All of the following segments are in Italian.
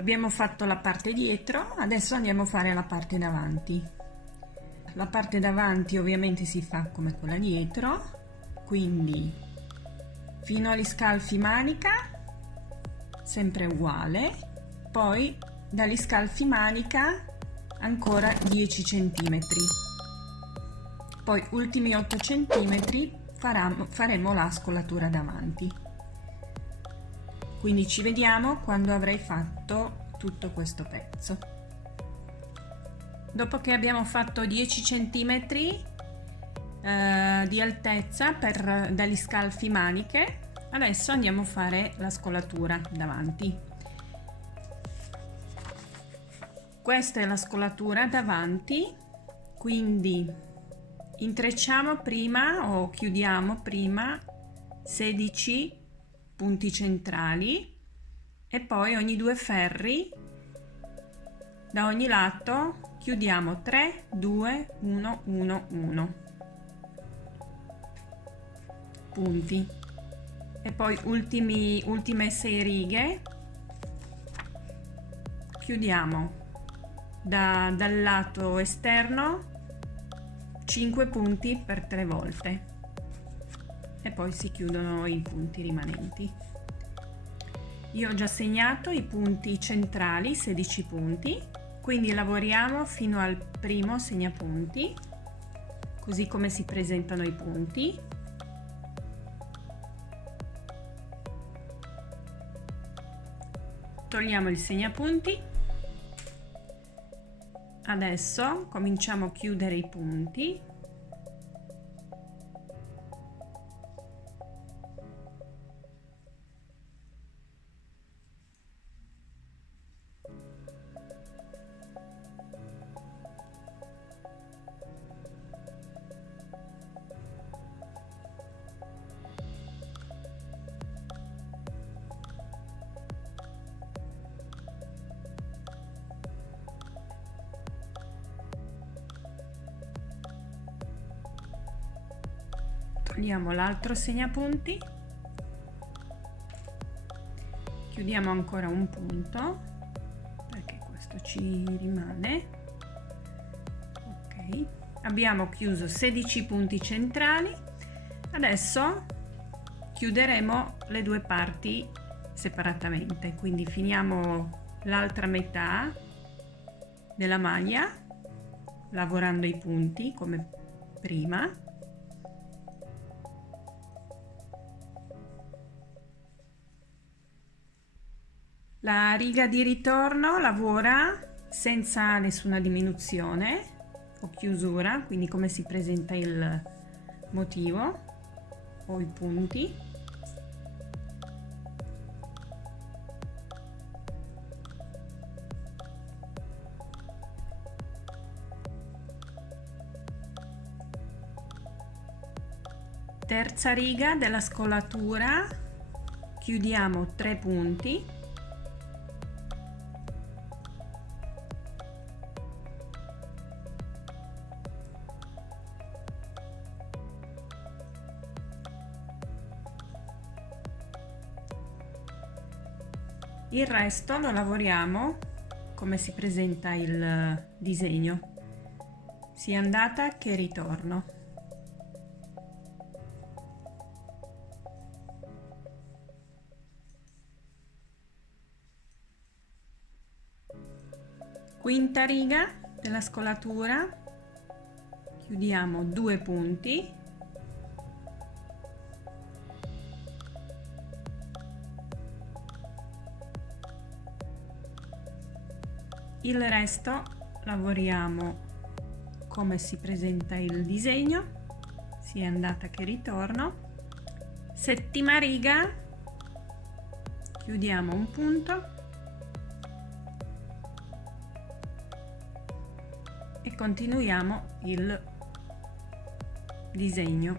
Abbiamo fatto la parte dietro, adesso andiamo a fare la parte davanti. La parte davanti ovviamente si fa come quella dietro, quindi fino agli scalfi manica, sempre uguale, poi dagli scalfi manica ancora 10 cm, poi ultimi 8 cm faremo la scolatura davanti. Quindi ci vediamo quando avrai fatto tutto questo pezzo. Dopo che abbiamo fatto 10 cm di altezza dagli scalfi maniche, adesso andiamo a fare la scolatura davanti. Questa è la scolatura davanti, quindi intrecciamo prima o chiudiamo prima 16 punti centrali e poi ogni due ferri da ogni lato chiudiamo 3 2 1 1 1 punti e poi ultime 6 righe chiudiamo dal lato esterno 5 punti per 3 volte e poi si chiudono i punti rimanenti. Io ho già segnato i punti centrali, 16 punti, quindi lavoriamo fino al primo segnapunti, così come si presentano i punti. Togliamo il segnapunti. Adesso cominciamo a chiudere i punti. Togliamo l'altro segnapunti, chiudiamo ancora un punto perché questo ci rimane. Ok, abbiamo chiuso 16 punti centrali. Adesso chiuderemo le due parti separatamente, quindi finiamo l'altra metà della maglia lavorando i punti come prima. La riga di ritorno lavora senza nessuna diminuzione o chiusura, quindi come si presenta il motivo o i punti. Terza riga della scolatura, chiudiamo 3 punti. Il resto lo lavoriamo come si presenta il disegno, sia andata che ritorno. Quinta riga della scolatura, chiudiamo 2 punti. Il resto lavoriamo come si presenta il disegno, sia andata che ritorno. Settima riga, chiudiamo un punto e continuiamo il disegno,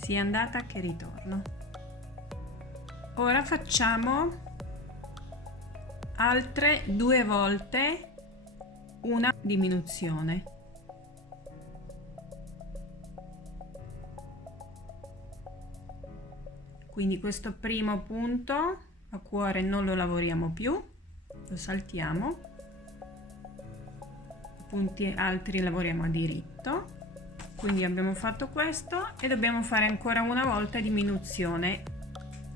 sia andata che ritorno. Ora facciamo altre 2 volte una diminuzione. Quindi questo primo punto a cuore non lo lavoriamo più, lo saltiamo, i punti altri lavoriamo a diritto. Quindi abbiamo fatto questo e dobbiamo fare ancora una volta diminuzione,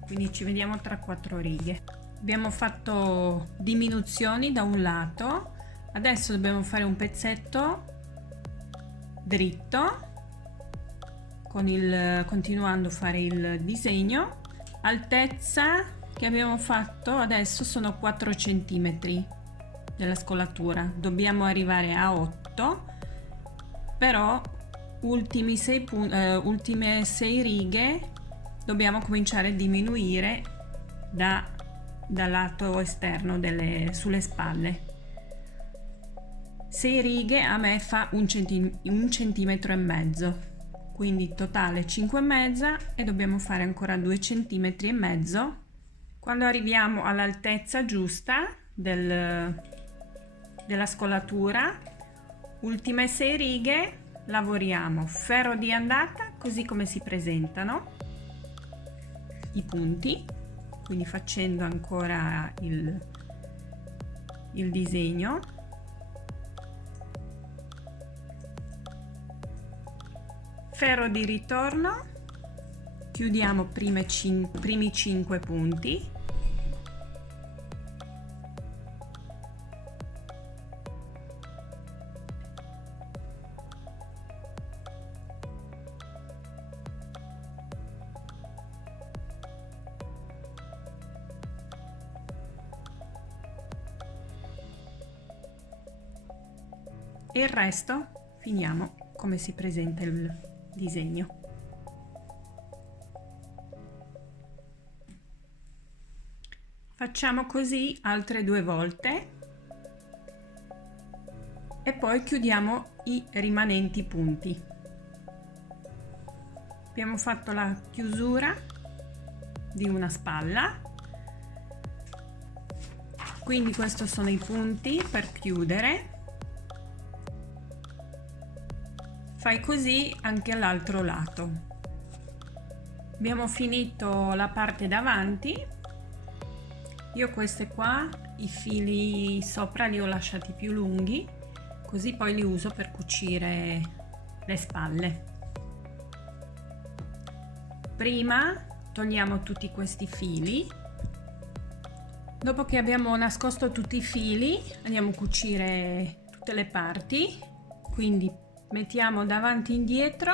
quindi ci vediamo tra 4 righe. Abbiamo fatto diminuzioni da un lato, adesso dobbiamo fare un pezzetto dritto continuando a fare il disegno. Altezza che abbiamo fatto adesso sono 4 centimetri della scolatura, dobbiamo arrivare a 8, però ultime 6 righe dobbiamo cominciare a diminuire dal lato esterno sulle spalle. 6 righe a me fa 1,5 centimetro, quindi totale 5,5 e dobbiamo fare ancora 2,5 centimetri. Quando arriviamo all'altezza giusta della scolatura, ultime 6 righe lavoriamo ferro di andata così come si presentano i punti, quindi facendo ancora il disegno, ferro di ritorno, chiudiamo primi 5 punti, e il resto finiamo come si presenta il disegno. Facciamo così altre 2 volte e poi chiudiamo i rimanenti punti. Abbiamo fatto la chiusura di una spalla, quindi questi sono i punti per chiudere. Fai così anche all'altro lato. Abbiamo finito la parte davanti. Io queste qua, i fili sopra li ho lasciati più lunghi, così poi li uso per cucire le spalle. Prima togliamo tutti questi fili. Dopo che abbiamo nascosto tutti i fili, andiamo a cucire tutte le parti. Quindi mettiamo davanti e indietro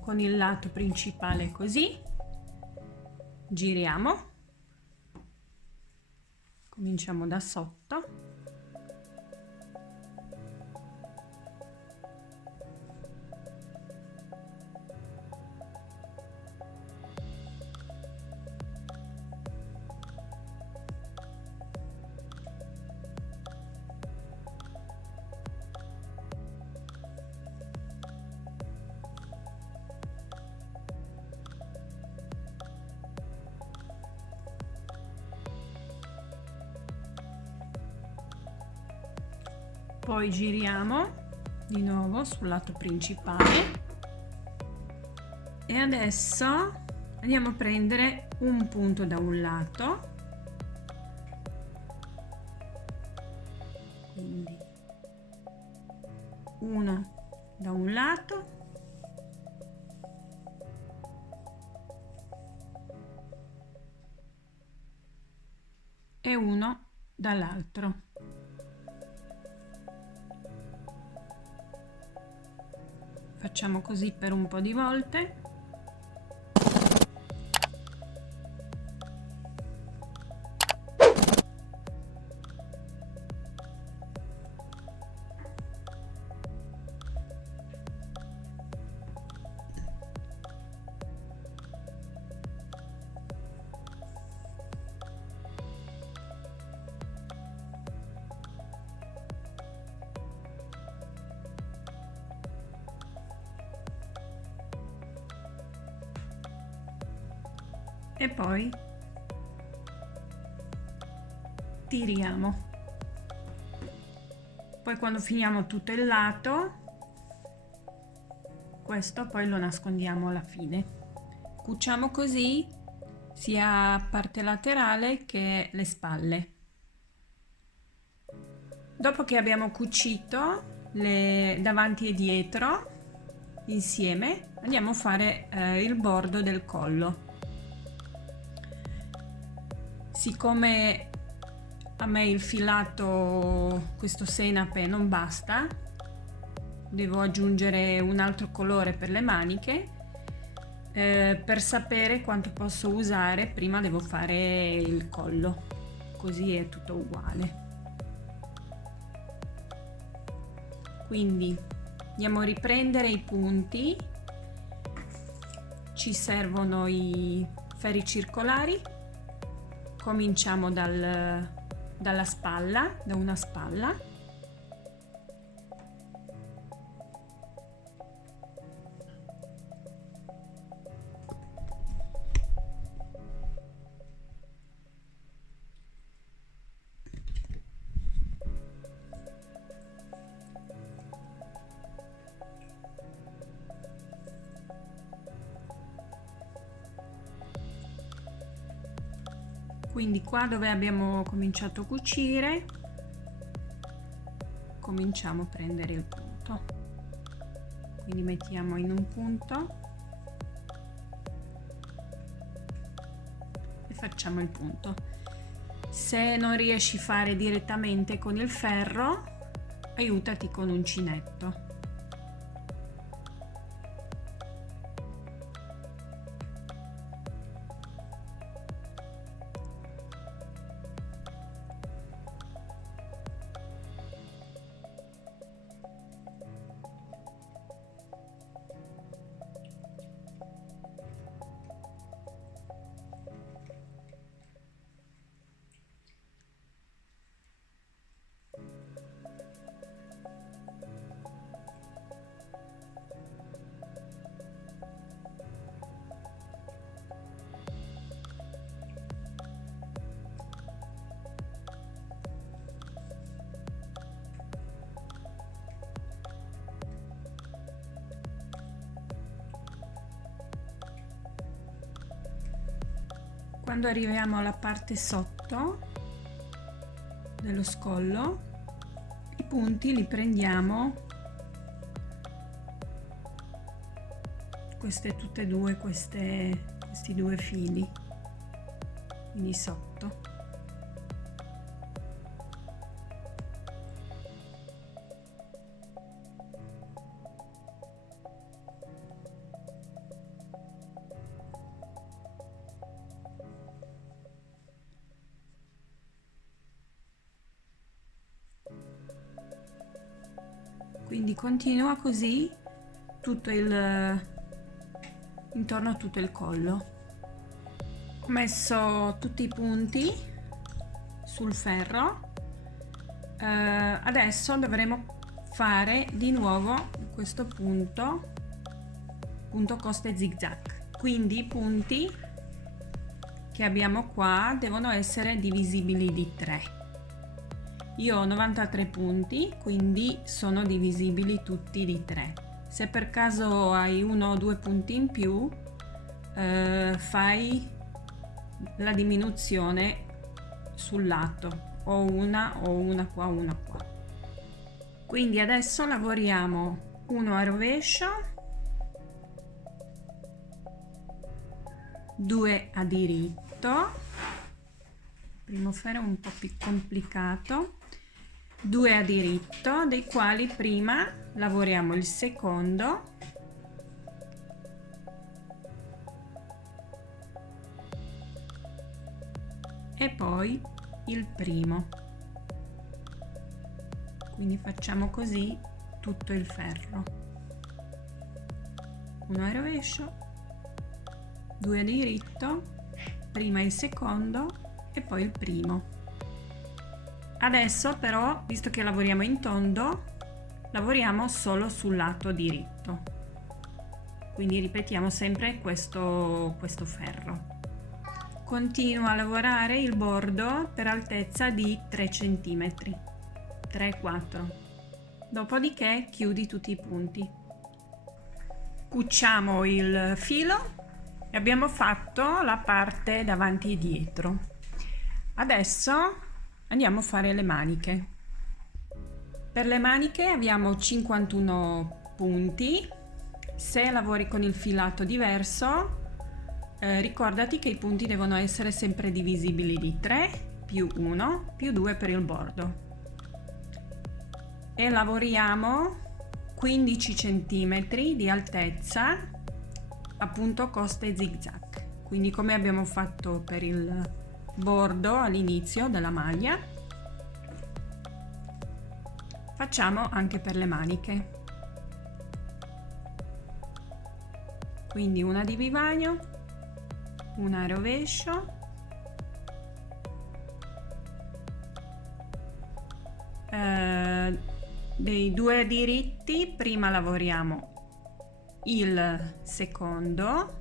con il lato principale così, giriamo, cominciamo da sotto, poi giriamo di nuovo sul lato principale e adesso andiamo a prendere un punto da un lato, quindi uno da un lato e uno dall'altro. Facciamo così per un po' di volte. E poi tiriamo. Poi quando finiamo tutto il lato, questo poi lo nascondiamo alla fine. Cuciamo così sia parte laterale che le spalle. Dopo che abbiamo cucito le davanti e dietro insieme, andiamo a fare il bordo del collo. Siccome a me il filato, questo senape, non basta, devo aggiungere un altro colore per le maniche. Per sapere quanto posso usare prima devo fare il collo, così è tutto uguale. Quindi andiamo a riprendere i punti, ci servono i ferri circolari, cominciamo dalla spalla, da una spalla. Quindi qua dove abbiamo cominciato a cucire, cominciamo a prendere il punto. Quindi mettiamo in un punto e facciamo il punto. Se non riesci a fare direttamente con il ferro, aiutati con un uncinetto. Quando arriviamo alla parte sotto dello scollo, i punti li prendiamo, tutte e due questi due fili, quindi sotto. Quindi continua così intorno a tutto il collo. Ho messo tutti i punti sul ferro. Adesso dovremo fare di nuovo questo punto costa e zigzag. Quindi i punti che abbiamo qua devono essere divisibili di 3. Io ho 93 punti, quindi sono divisibili tutti di 3. Se per caso hai 1 o 2 punti in più, fai la diminuzione sul lato, o una qua, una qua. Quindi adesso lavoriamo uno a rovescio, 2 a diritto. Il primo ferro è un po' più complicato. 2 a diritto, dei quali prima lavoriamo il secondo e poi il primo. Quindi facciamo così tutto il ferro. 1 a rovescio, 2 a diritto, prima il secondo e poi il primo. Adesso però, visto che lavoriamo in tondo, lavoriamo solo sul lato diritto. Quindi ripetiamo sempre questo ferro. Continuo a lavorare il bordo per altezza di 3 cm, 3-4. Dopodiché chiudi tutti i punti. Cuciamo il filo e abbiamo fatto la parte davanti e dietro. Adesso andiamo a fare le maniche. Per le maniche abbiamo 51 punti. Se lavori con il filato diverso, ricordati che i punti devono essere sempre divisibili di 3 più 1 più 2 per il bordo. E lavoriamo 15 cm di altezza a punto coste e zigzag, quindi come abbiamo fatto per il bordo all'inizio della maglia, facciamo anche per le maniche. Quindi una di vivagno, una a rovescio, dei due diritti prima lavoriamo il secondo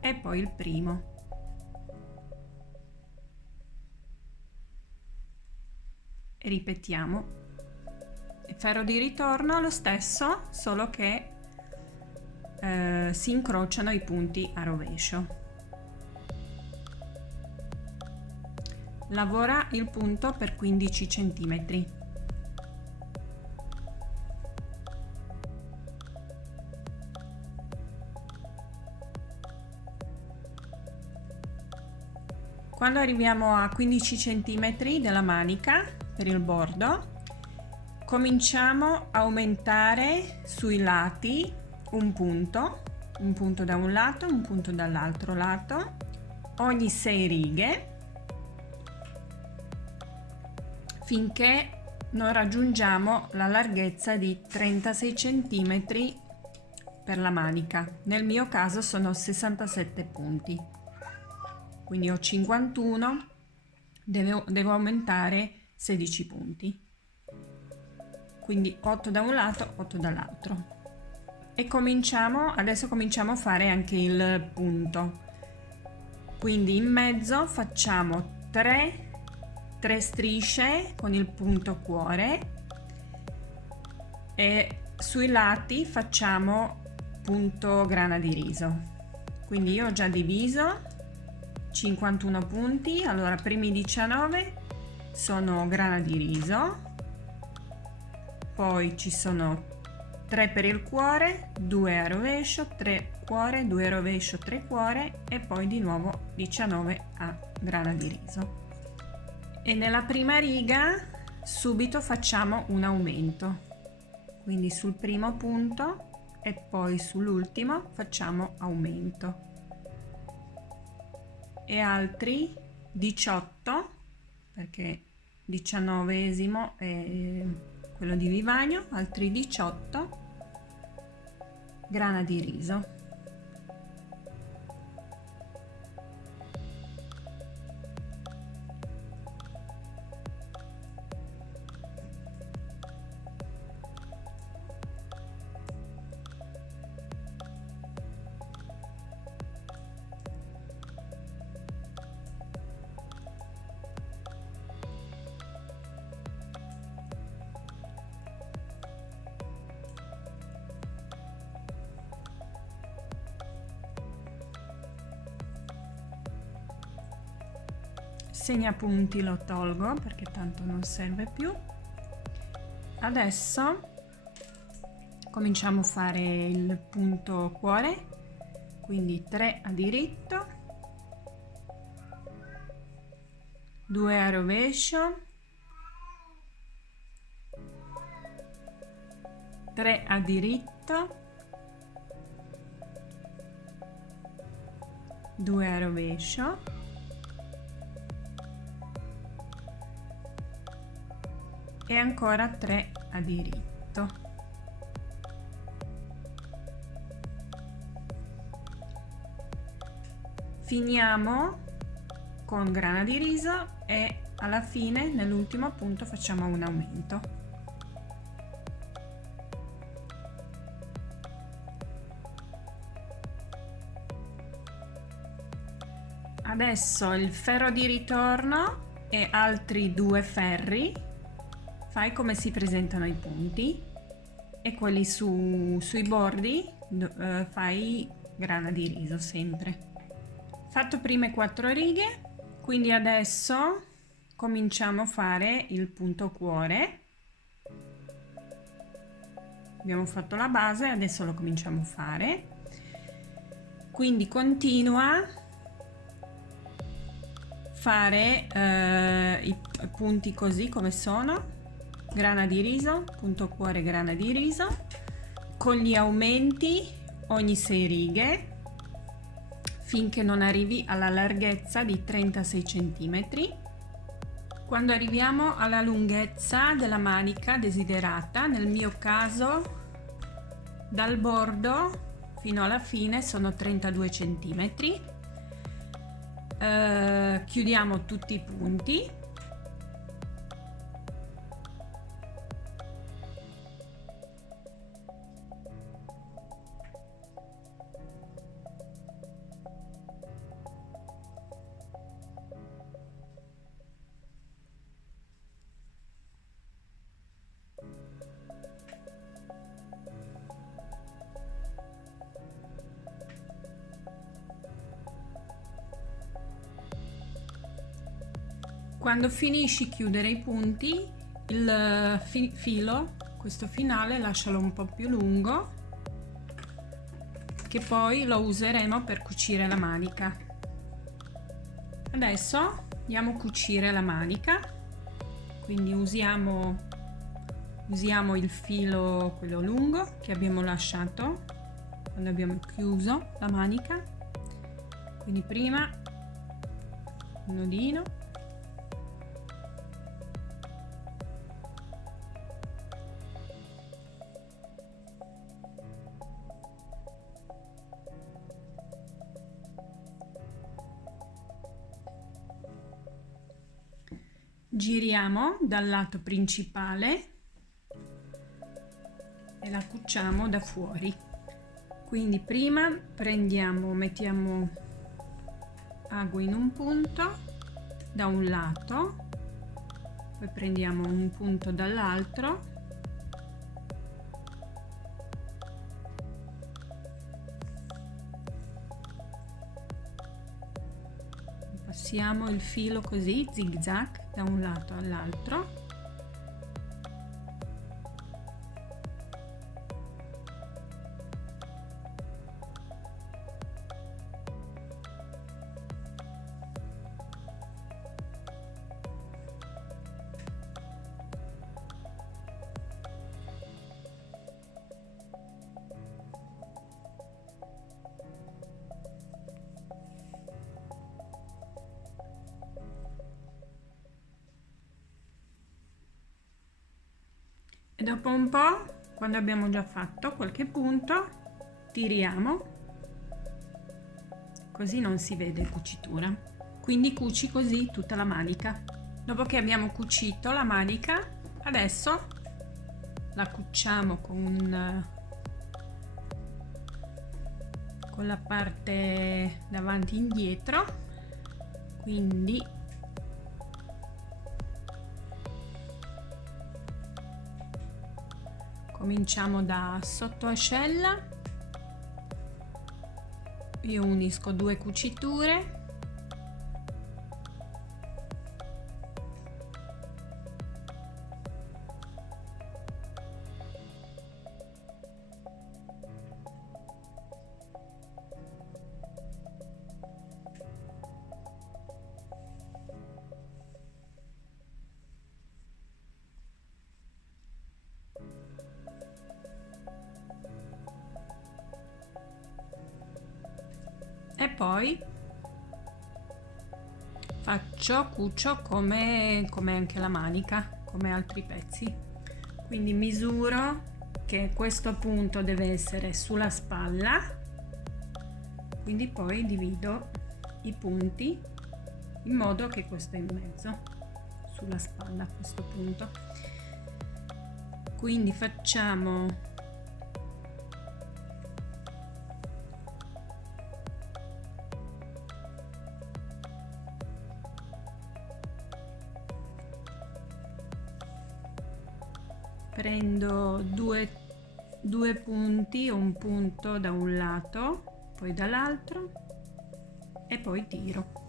e poi il primo. E ripetiamo. Il ferro di ritorno lo stesso, solo che si incrociano i punti a rovescio. Lavora il punto per 15 cm. Quando arriviamo a 15 cm della manica per il bordo, cominciamo a aumentare sui lati un punto da un lato, un punto dall'altro lato, ogni 6 righe, finché non raggiungiamo la larghezza di 36 cm per la manica. Nel mio caso sono 67 punti, quindi ho 51, devo aumentare 16 punti, quindi 8 da un lato, 8 dall'altro. E adesso cominciamo a fare anche il punto, quindi in mezzo facciamo 3 strisce con il punto cuore e sui lati facciamo punto grana di riso. Quindi io ho già diviso 51 punti, allora primi 19 sono grana di riso, poi ci sono 3 per il cuore, 2 a rovescio, 3 cuore, 2 a rovescio, 3 cuore e poi di nuovo 19 a grana di riso. E nella prima riga subito facciamo un aumento, quindi sul primo punto e poi sull'ultimo facciamo aumento e altri 18, perché 19esimo è quello di vivagno, altri 18 grana di riso. Segnapunti lo tolgo perché tanto non serve più. Adesso cominciamo a fare il punto cuore, quindi 3 a diritto, 2 a rovescio, 3 a diritto, 2 a rovescio, e ancora 3 a diritto. Finiamo con grana di riso e alla fine nell'ultimo punto facciamo un aumento. Adesso il ferro di ritorno e altri 2 ferri, fai come si presentano i punti e quelli sui bordi fai grana di riso sempre. Fatto prime 4 righe, quindi adesso cominciamo a fare il punto cuore. Abbiamo fatto la base, adesso lo cominciamo a fare. Quindi continua a fare i punti così come sono, grana di riso, punto cuore, grana di riso, con gli aumenti ogni 6 righe finché non arrivi alla larghezza di 36 cm. Quando arriviamo alla lunghezza della manica desiderata, nel mio caso dal bordo fino alla fine sono 32 cm, chiudiamo tutti i punti. Quando finisci chiudere i punti, il filo, questo finale, lascialo un po' più lungo, che poi lo useremo per cucire la manica. Adesso andiamo a cucire la manica, quindi usiamo il filo, quello lungo che abbiamo lasciato quando abbiamo chiuso la manica. Quindi prima un nodino, giriamo dal lato principale e la cuciamo da fuori. Quindi prima mettiamo ago in un punto da un lato, poi prendiamo un punto dall'altro, passiamo il filo così zig zag da un lato all'altro. E dopo un po', quando abbiamo già fatto qualche punto, tiriamo, così non si vede cucitura. Quindi cuci così tutta la manica. Dopo che abbiamo cucito la manica, adesso la cuciamo con la parte davanti e indietro. Quindi cominciamo da sotto ascella, io unisco 2 cuciture, e poi cucio come anche la manica, come altri pezzi. Quindi misuro che questo punto deve essere sulla spalla, quindi poi divido i punti in modo che questo è in mezzo sulla spalla, questo punto. Quindi facciamo prendo due punti, un punto da un lato poi dall'altro e poi tiro.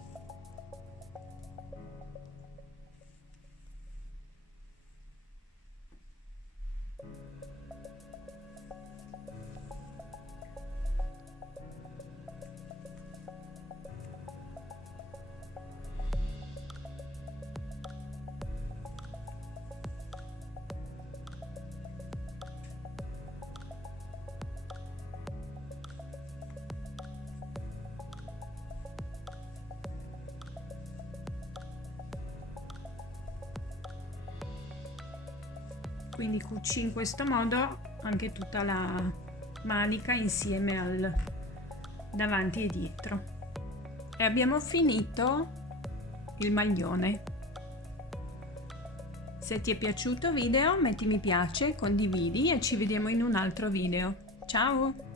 Quindi cuci in questo modo anche tutta la manica insieme al davanti e dietro. E abbiamo finito il maglione. Se ti è piaciuto il video metti mi piace, condividi e ci vediamo in un altro video. Ciao!